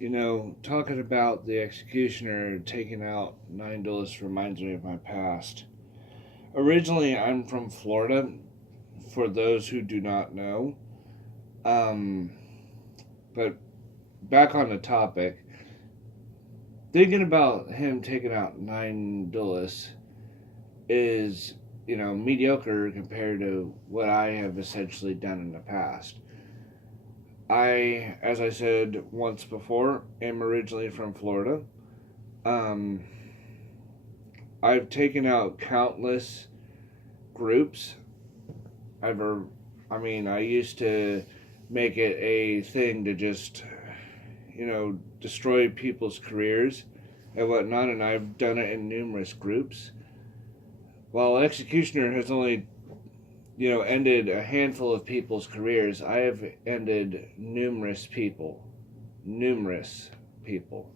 Talking about the executioner taking out 9 duelists reminds me of my past. Originally, I'm from Florida, for those who do not know. Um, but back on the topic, thinking about him taking out 9 duelists is, mediocre compared to what I have essentially done in the past. I, as I said once before, am originally from Florida. Um, I've taken out countless groups. I've, I used to make it a thing to just, destroy people's careers and whatnot, and I've done it in numerous groups. While Executioner has only, ended a handful of people's careers, I have ended numerous people. Numerous people.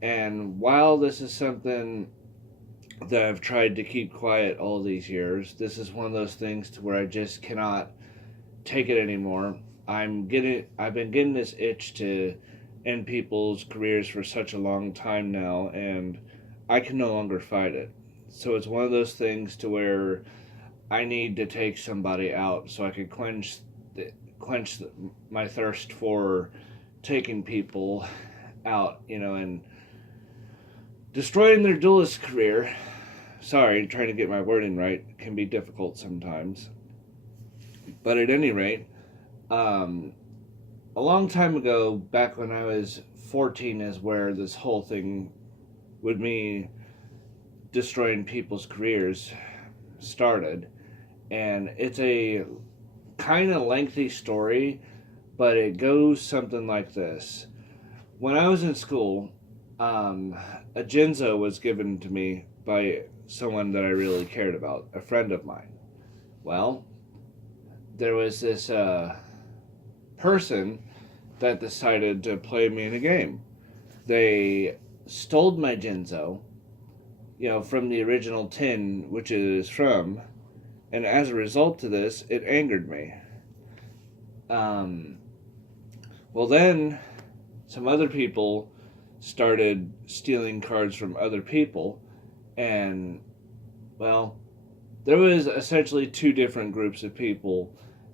And while this is something that I've tried to keep quiet all these years, this is one of those things to where I just cannot take it anymore. I've been getting this itch to end people's careers for such a long time now, and I can no longer fight it. So it's one of those things to where I need to take somebody out so I can quench my thirst for taking people out, and destroying their duelist career. Sorry, trying to get my wording right can be difficult sometimes. But at any rate, a long time ago, back when I was 14, is where this whole thing with me destroying people's careers started. And it's a kind of lengthy story, but it goes something like this. When I was in school, a Genzo was given to me by someone that I really cared about, a friend of mine. Well, there was this person that decided to play me in a game. They stole my Genzo, from the original tin, which it is from, and as a result of this, it angered me. Um, well, then some other people started stealing cards from other people, and, well, there was essentially two different groups of people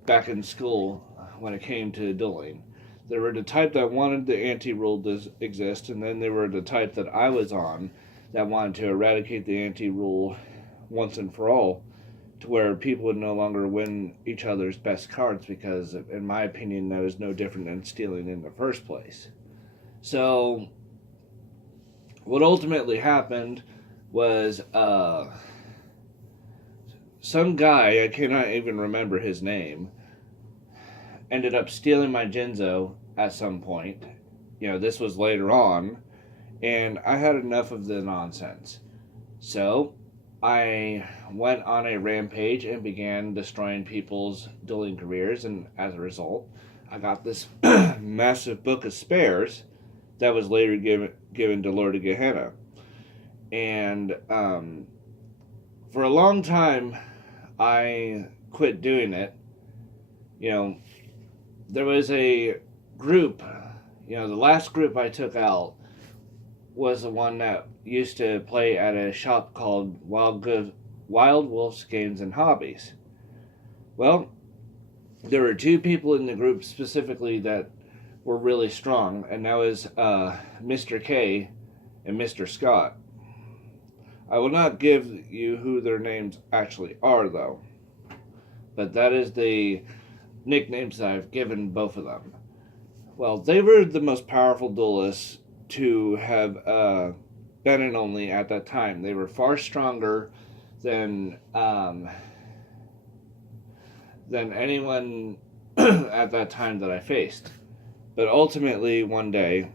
back in school when it came to dueling. There were the type that wanted the anti-rule to exist, and then there were the type that I was on that wanted to eradicate the anti-rule once and for all, to where people would no longer win each other's best cards because, in my opinion, that is no different than stealing in the first place. So, what ultimately happened was some guy, I cannot even remember his name, ended up stealing my Genzo at some point. This was later on, and I had enough of the nonsense. So, I went on a rampage and began destroying people's dueling careers, and as a result, I got this massive book of spares that was later given to Lord of Gehenna. And for a long time, I quit doing it. There was a group, the last group I took out was the one that used to play at a shop called Wild Wolf's Games and Hobbies. Well, there were two people in the group specifically that were really strong, and that was Mr. K and Mr. Scott. I will not give you who their names actually are, though, but that is the nicknames that I've given both of them. Well, they were the most powerful duelists to have been and only at that time. They were far stronger than anyone at that time that I faced. But ultimately, one day,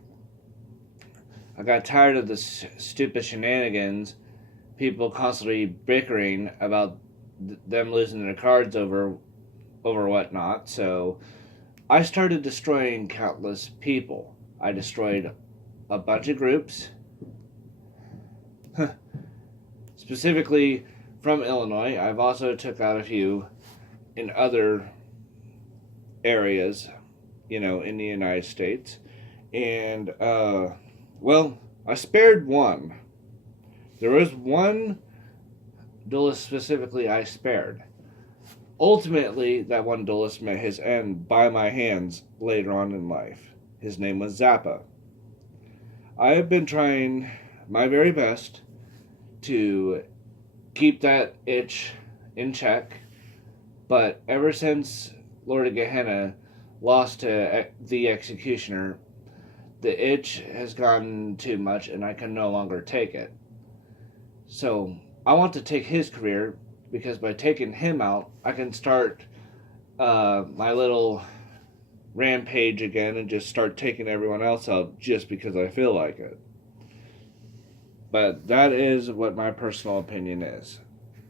I got tired of the stupid shenanigans, people constantly bickering about them losing their cards over whatnot. So I started destroying countless people. I destroyed a bunch of groups, specifically from Illinois. I've also took out a few in other areas, in the United States. And, well, I spared one. There was one duelist specifically I spared. Ultimately, that one duelist met his end by my hands later on in life. His name was Zappa. I have been trying my very best to keep that itch in check, but ever since Lord of Gehenna lost to the Executioner, the itch has gone too much and I can no longer take it. So I want to take his career because by taking him out, I can start my little rampage again and just start taking everyone else out just because I feel like it. But that is what my personal opinion is.